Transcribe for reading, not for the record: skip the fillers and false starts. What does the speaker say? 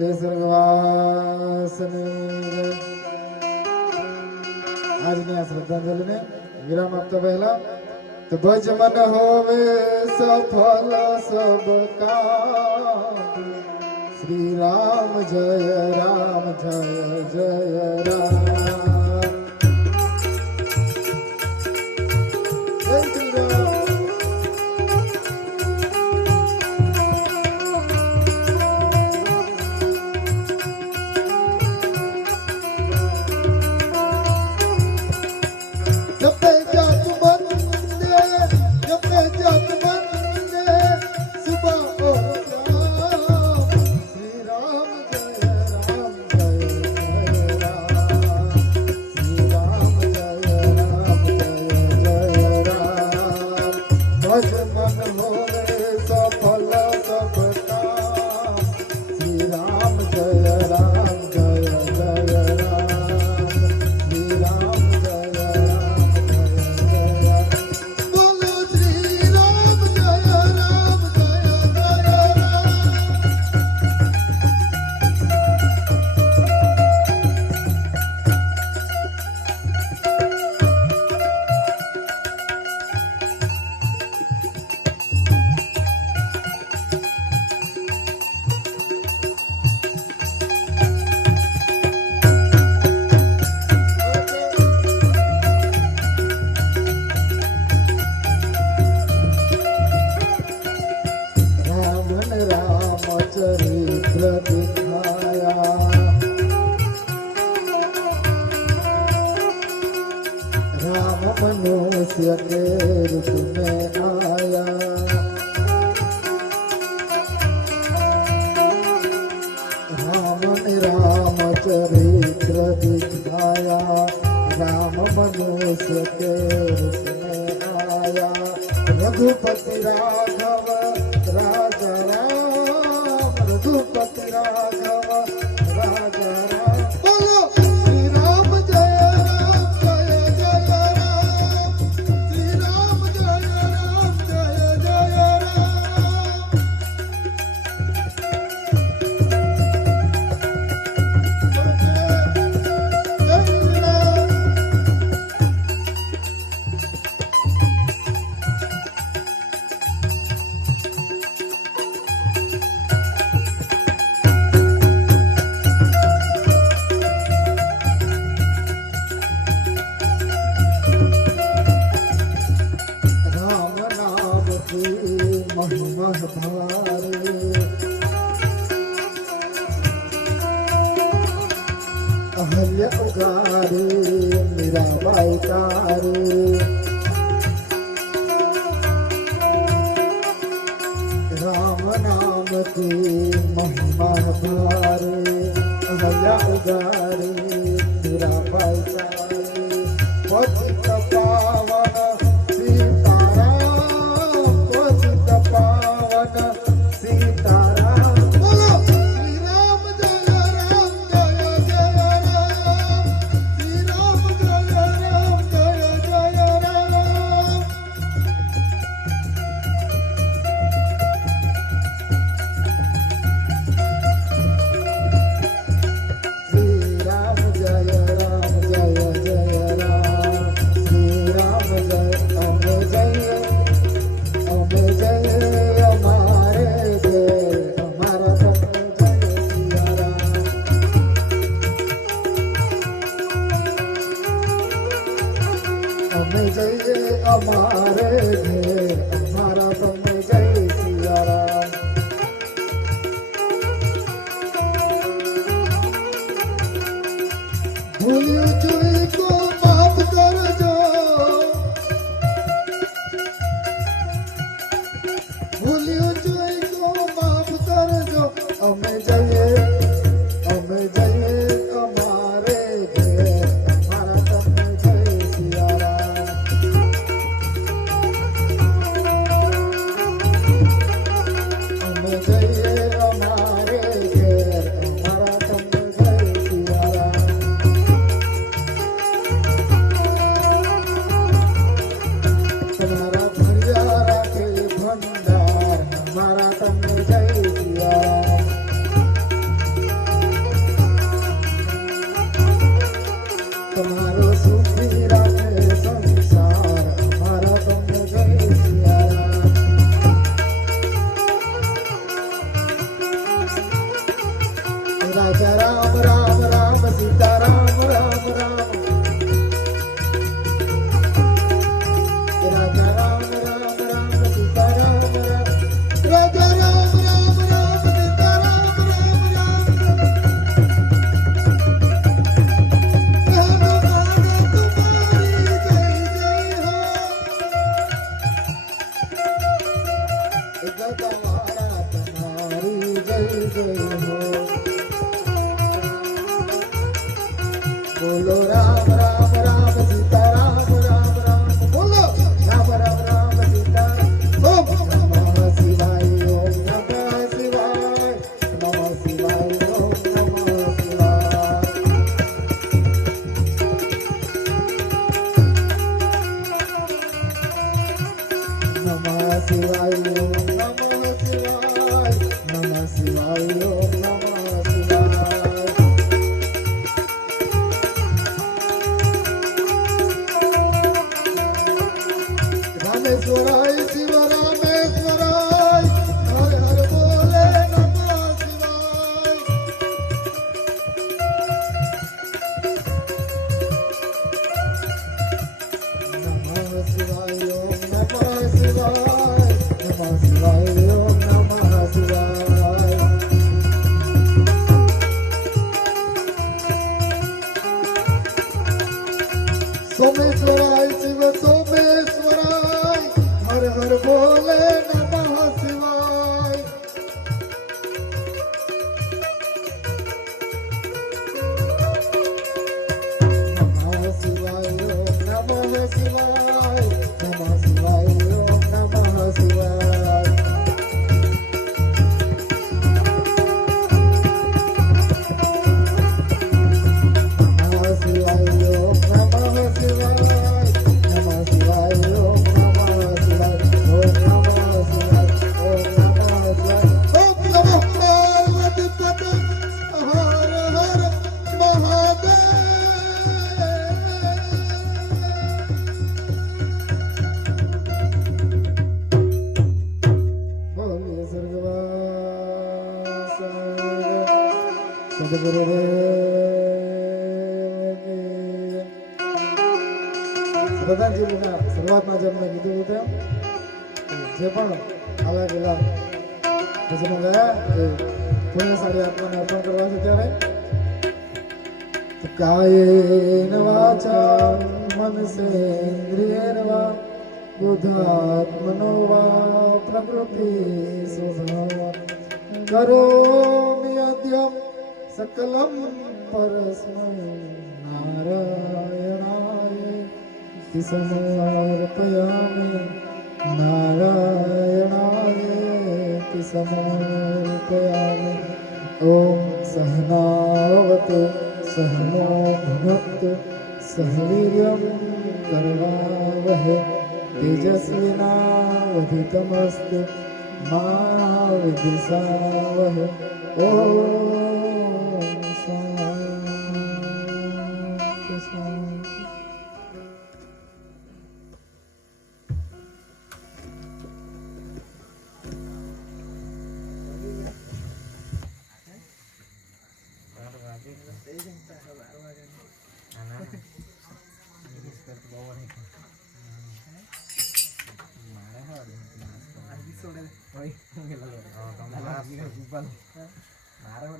बोले स्वर्गवासने આજની આ શ્રદ્ધાંજલિને વિરામ આપતા પહેલા તો ભજ મન હોવે સફલ સબ કામ શ્રી રામ જય જય રામ જય શ્રી રામ मनुष्य के रूप में आया राम ने राम चरित्र दिखाया राम मनुष्य के रूप में आया रघुपति राघव राजा राम रघुपति राघव राजा राम बोलो श्री राम जय अहल्य उगारे मेरा बाइकारे राम नाम की महिमा भारे अहल्य उगारे मेरा बाइकारे पतित पावन सीताराम पतित पावन सीताराम बोलो श्री राम जय राम जय जय राम श्री राम जय राम जय जय राम श्री राम जय राम जय जय राम श्री राम जय अमर जय हमारे जय हमारा सब जय सिया राम अमर जय हमारे जय हमारा सब जय सिया राम भूलियो चुई को माफ कर जो भूलियो चुई को माफ कर जो हमें जाइए हमारे घर हमारा सब जय सिया राम हमें जाइए हमारे घर हमारा सब जय सिया राम तुम्हारा भैया राखे भंडार તમારા તમારી જય જય હો. બોલો રામ રામ રામ સીતા રામ રામ રામ બોલો રામ રામ રામ સીતા. ઓમ નમઃ શિવાય ઓમ નમઃ શિવાય નમઃ શિવાય ઓમ નમઃ શિવાય. નમઃ શિવાય ઓમ નમઃ શિવાય નમઃ શિવાય ઓમ નમઃ શિવાય. રામેશ્વરાય શિવ રામેશ્વરાય હર હર બોલે નમઃ શિવાય. નમઃ શિવાય ઓમ નમઃ શિવાય નમઃ શિવાય ઓમ નમઃ શિવાય. સોમેશ્વરાય શિવ સોમેશ્વરાય હર હર બોલે નમઃ શિવાય. નમઃ શિવાય ઓમ નમઃ શિવાય નમઃ શિવાય ઓમ નમઃ શિવાય. નમઃ શિવાય ઓમ નમઃ શિવાય નમઃ શિવાય ઓમ નમઃ શિવાય ઓમ નમઃ શિવાય ઓમ નમઃ શિવાય. ઓમ નમઃ પાર્વતી પતે હર હર મહાદેવ. બોલીએ સ્વર્ગવાસ સદગુરુદેવ. શ્રદ્ધાંજલિના શરૂઆતમાં જેમ મેં કીધું તેમ જે પણ આલા ગયેલા ભજનો ગયા એ પુણ્યશાળી આત્માને અર્પણ કરવા છે. ત્યારે કાયેન વાચા મનસેન્દ્રિયેર્વા બુદ્ધાત્મનો વા પ્રકૃતિ સ્વભાવ કરોમિ અદ્યમ સકલમ પરસ્મૈ નારાયણાય સમર્પયામિ નારાયણાય સમર્પયામિ. ઓમ સહનાવતુ સહનો ભુનક્તુ સહ વીર્યં કરવાવહે તેજસ્વિનાવધિતમસ્તુ મા વિદ્વિષાવહે. ઓમ શાંતિ શાંતિ. મારે